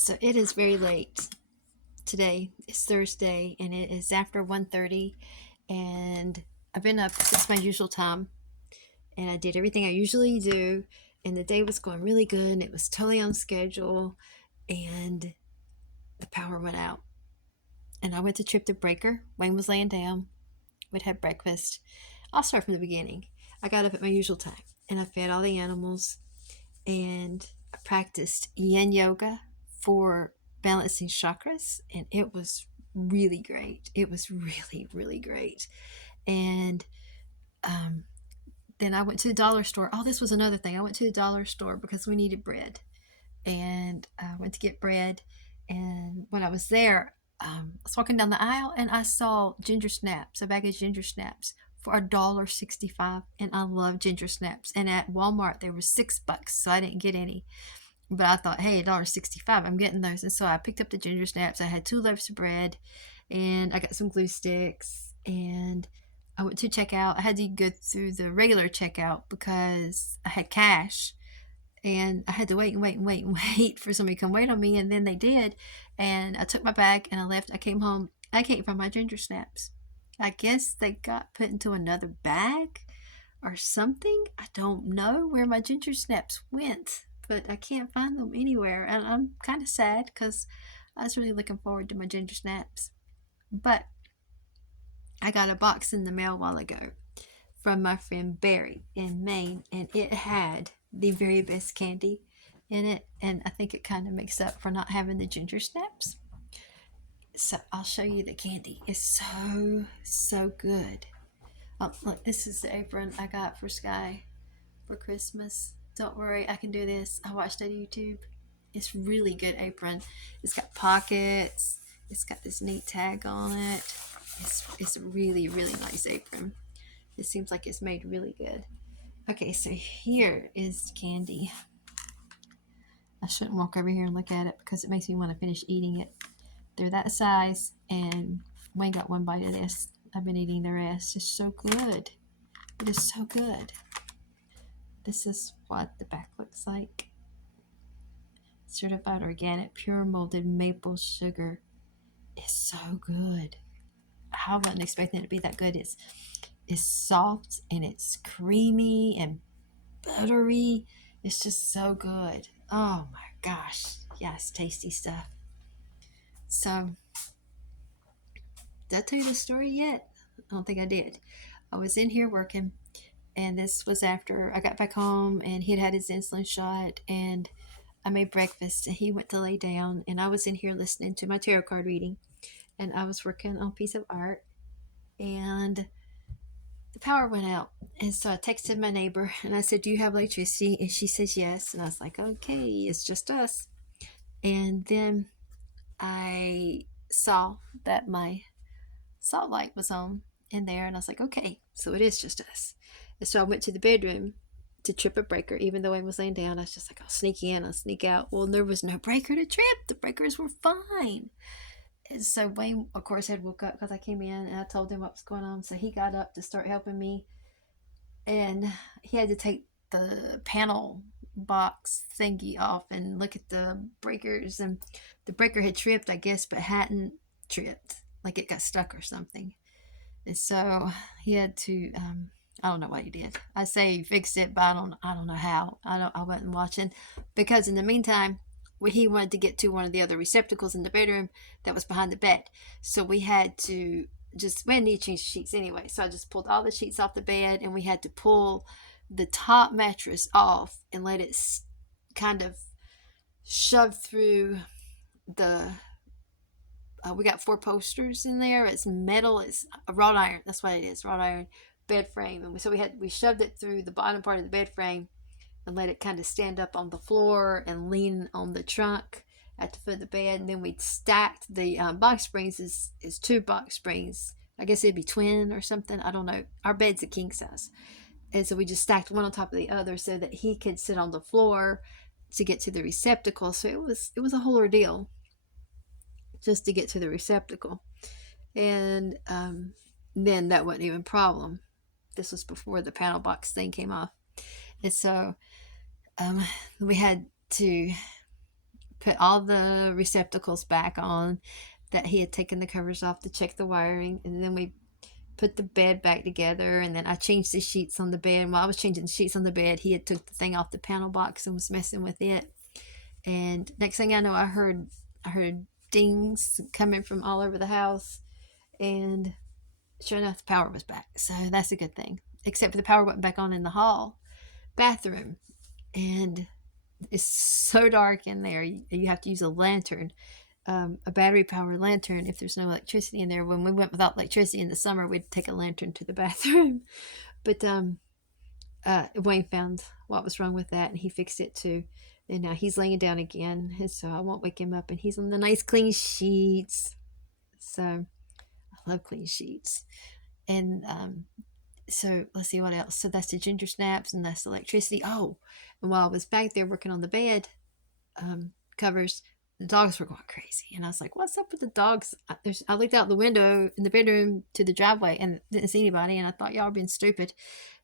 So it is very late today. It's Thursday and it is after 1:30, and I've been up since my usual time, and I did everything I usually do, and the day was going really good and it was totally on schedule, and the power went out. And I went to trip the breaker. Wayne was laying down. We'd had breakfast. I'll start from the beginning. I got up at my usual time and I fed all the animals, and I practiced yin yoga for balancing chakras, and it was really great. It was really, really great. And um, then I went to the dollar store. Oh, this was another thing. I went to the dollar store because we needed bread, and I went to get bread. And when I was there, I was walking down the aisle and I saw ginger snaps, a bag of ginger snaps for $1.65, and I love ginger snaps. And at Walmart they were $6, so I didn't get any. But I thought, hey, $1.65, I'm getting those. And so I picked up the ginger snaps. I had 2 loaves of bread, and I got some glue sticks, and I went to checkout. I had to go through the regular checkout because I had cash, and I had to wait and wait and wait and wait for somebody to come wait on me, and then they did. And I took my bag and I left. I came home. I can't find my ginger snaps. I guess they got put into another bag or something. I don't know where my ginger snaps went, but I can't find them anywhere. And I'm kind of sad because I was really looking forward to my ginger snaps. But I got a box in the mail a while ago from my friend Barry in Maine, and it had the very best candy in it. And I think it kind of makes up for not having the ginger snaps. So I'll show you the candy. It's so, so good. Oh, look, this is the apron I got for Sky for Christmas. Don't worry, I can do this. I watched it on YouTube. It's really good apron. It's got pockets. It's got this neat tag on it. It's a really, really nice apron. It seems like it's made really good. Okay, so here is candy. I shouldn't walk over here and look at it because it makes me want to finish eating it. They're that size, and Wayne got one bite of this. I've been eating the rest. It's so good. It is so good. This is what the back looks like. Certified organic, pure molded maple sugar. It's so good. I wasn't expecting it to be that good. It's soft and it's creamy and buttery. It's just so good. Oh my gosh. Yes, tasty stuff. So, did I tell you the story yet? I don't think I did. I was in here working, and this was after I got back home, and he had had his insulin shot, and I made breakfast, and he went to lay down, and I was in here listening to my tarot card reading, and I was working on a piece of art, and the power went out. And so I texted my neighbor and I said, do you have electricity? And she says yes. And I was like, okay, it's just us. And then I saw that my salt light was on in there, and I was like, okay, so it is just us. And so I went to the bedroom to trip a breaker. Even though I was laying down, I was just like, I'll sneak in, I'll sneak out. Well, there was no breaker to trip. The breakers were fine. And so Wayne, of course, had woke up because I came in and I told him what was going on. So he got up to start helping me, and he had to take the panel box thingy off and look at the breakers. And the breaker had tripped, I guess, but hadn't tripped. Like it got stuck or something. And so he had to, I don't know what he did. I say he fixed it, but I don't know how. I wasn't watching, because in the meantime, he wanted to get to one of the other receptacles in the bedroom that was behind the bed. So we had to we had to change sheets anyway. So I just pulled all the sheets off the bed, and we had to pull the top mattress off and let it kind of shove through the we got 4 posters in there. It's metal. It's a wrought iron. That's what it is. Wrought iron bed frame. And so we shoved it through the bottom part of the bed frame and let it kind of stand up on the floor and lean on the trunk at the foot of the bed. And then we stacked the box springs is 2 box springs. I guess it'd be twin or something. I don't know. Our bed's a king size. And so we just stacked one on top of the other so that he could sit on the floor to get to the receptacle. So it was a whole ordeal just to get to the receptacle. And then that wasn't even a problem. This was before the panel box thing came off. And so we had to put all the receptacles back on that he had taken the covers off to check the wiring, and then we put the bed back together, and then I changed the sheets on the bed. And while I was changing the sheets on the bed, he had took the thing off the panel box and was messing with it. And next thing I know, I heard dings coming from all over the house, and sure enough, the power was back. So that's a good thing. Except for the power went back on in the hall bathroom, and it's so dark in there. You have to use a lantern, a battery powered lantern, if there's no electricity in there. When we went without electricity in the summer, we'd take a lantern to the bathroom. But Wayne found what was wrong with that, and he fixed it too. And now he's laying down again, and so I won't wake him up. And he's on the nice clean sheets. So I love clean sheets. And so let's see what else. So that's the ginger snaps, and that's the electricity. Oh, and while I was back there working on the bed covers, the dogs were going crazy, and I was like, "What's up with the dogs?" I looked out the window in the bedroom to the driveway and didn't see anybody, and I thought y'all were being stupid.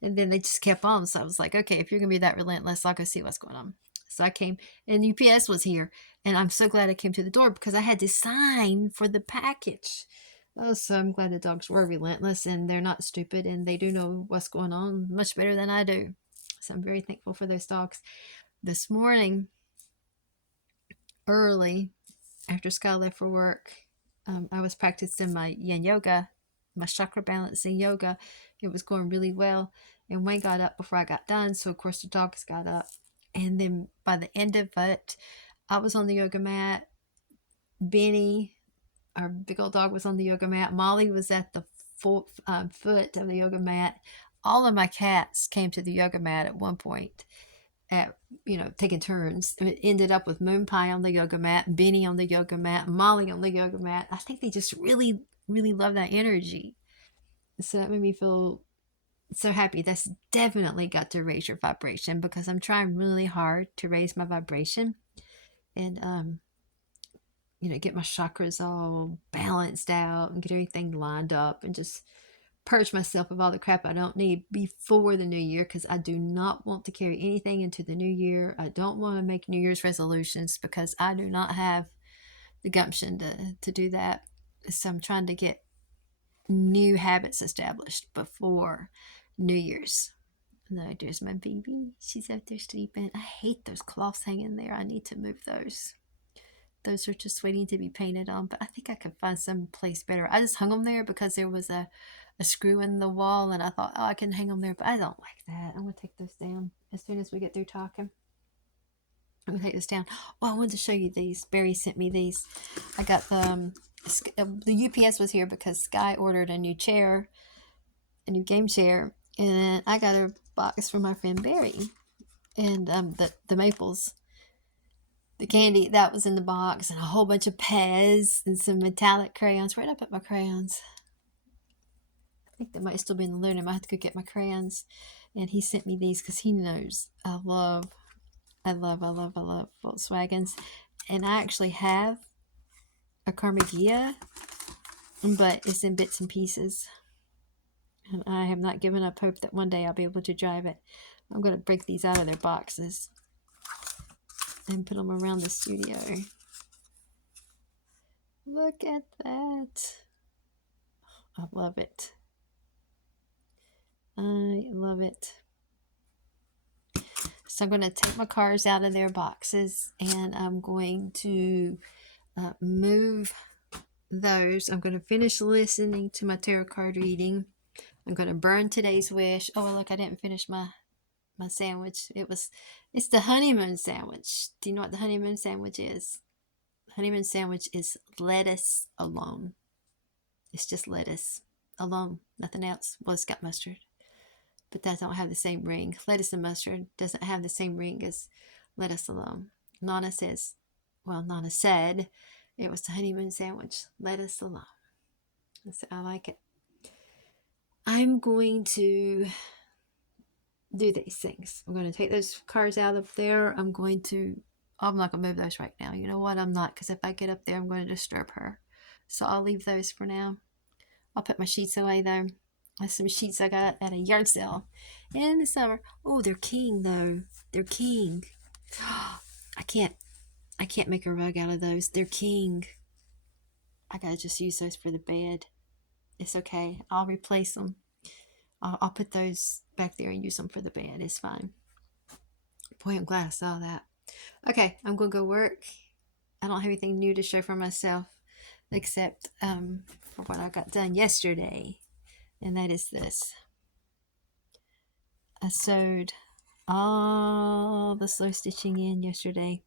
And then they just kept on. So I was like, "Okay, if you're gonna be that relentless, I'll go see what's going on." So I came, and UPS was here, and I'm so glad I came to the door because I had to sign for the package. Oh, so I'm glad the dogs were relentless, and they're not stupid, and they do know what's going on much better than I do. So I'm very thankful for those dogs. This morning, early, after Scott left for work, I was practicing my yin yoga, my chakra balancing yoga. It was going really well. And Wayne got up before I got done. So, of course, the dogs got up. And then by the end of it, I was on the yoga mat. Benny, our big old dog, was on the yoga mat. Molly was at the foot of the yoga mat. All of my cats came to the yoga mat at one point, at taking turns. It ended up with Moon Pie on the yoga mat, Benny on the yoga mat, Molly on the yoga mat. I think they just really, really love that energy. So that made me feel so happy. That's definitely got to raise your vibration, because I'm trying really hard to raise my vibration and get my chakras all balanced out and get everything lined up and just purge myself of all the crap I don't need before the new year, because I do not want to carry anything into the new year. I don't want to make New Year's resolutions because I do not have the gumption to do that. So I'm trying to get new habits established before New Year's. No, there's my baby. She's out there sleeping. I hate those cloths hanging there. I need to move those. Those are just waiting to be painted on, but I think I could find some place better. I just hung them there because there was a screw in the wall, and I thought, oh, I can hang them there, but I don't like that. I'm going to take those down as soon as we get through talking. I'm going to take this down. Oh, I wanted to show you these. Barry sent me these. I got the UPS was here because Sky ordered a new chair, a new game chair, and I got a box from my friend Barry, and the maples. The candy that was in the box, and a whole bunch of Pez and some metallic crayons. Where'd I put my crayons? I think they might still be in the living room. I have to go get my crayons. And he sent me these because he knows I love Volkswagens. And I actually have a Carmagia, but it's in bits and pieces. And I have not given up hope that one day I'll be able to drive it. I'm going to break these out of their boxes and put them around the studio. Look at that. I love it. I love it. So I'm going to take my cars out of their boxes, and I'm going to move those. I'm going to finish listening to my tarot card reading. I'm going to burn today's wish. Oh, look, I didn't finish my sandwich. It's the honeymoon sandwich. Do you know what the honeymoon sandwich is? The honeymoon sandwich is lettuce alone. It's just lettuce alone, nothing else. Well, it's got mustard, but that don't have the same ring. Lettuce and mustard doesn't have the same ring as lettuce alone. Nona said it was the honeymoon sandwich, lettuce alone. So I like it. I'm going to do these things. I'm going to take those cars out of there. I'm not going to move those right now. You know what? I'm not, because if I get up there, I'm going to disturb her. So I'll leave those for now. I'll put my sheets away though. There's some sheets I got at a yard sale in the summer. Oh, they're king though. They're king. I can't I can't make a rug out of those. They're king. I gotta just use those for the bed. It's okay. I'll replace them. I'll put those back there and use them for the bed. It's fine. Boy, I'm glad I saw that. Okay, I'm gonna go work. I don't have anything new to show for myself except for what I got done yesterday, and that is this. I sewed all the slow stitching in yesterday,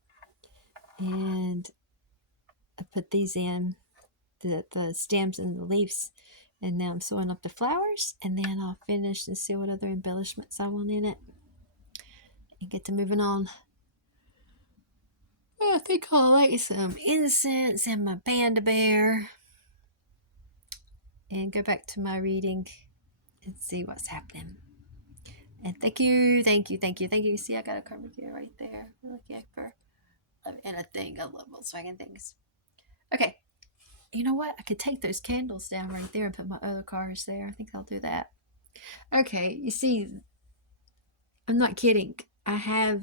and I put these in the stems and the leaves, and now I'm sewing up the flowers, and then I'll finish and see what other embellishments I want in it and get to moving on. I think I'll light some incense and my panda bear and go back to my reading and see what's happening. And thank you. See, I got a karma gear right there. Looking for and a thing. I love Volkswagen things. Okay. You know what? I could take those candles down right there and put my other cars there. I think I'll do that. Okay. You see, I'm not kidding. I have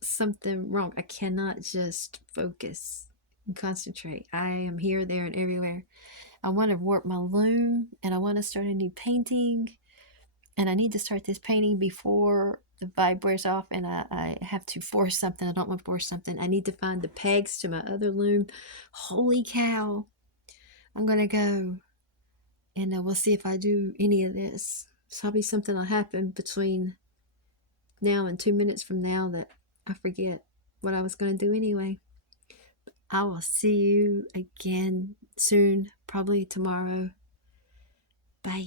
something wrong. I cannot just focus and concentrate. I am here, there, and everywhere. I want to warp my loom and I want to start a new painting. And I need to start this painting before the vibe wears off, and I have to force something. I don't want to force something. I need to find the pegs to my other loom. Holy cow. I'm going to go and we'll see if I do any of this. It's probably something will happen between now and 2 minutes from now that I forget what I was going to do anyway. I will see you again soon, probably tomorrow. Bye.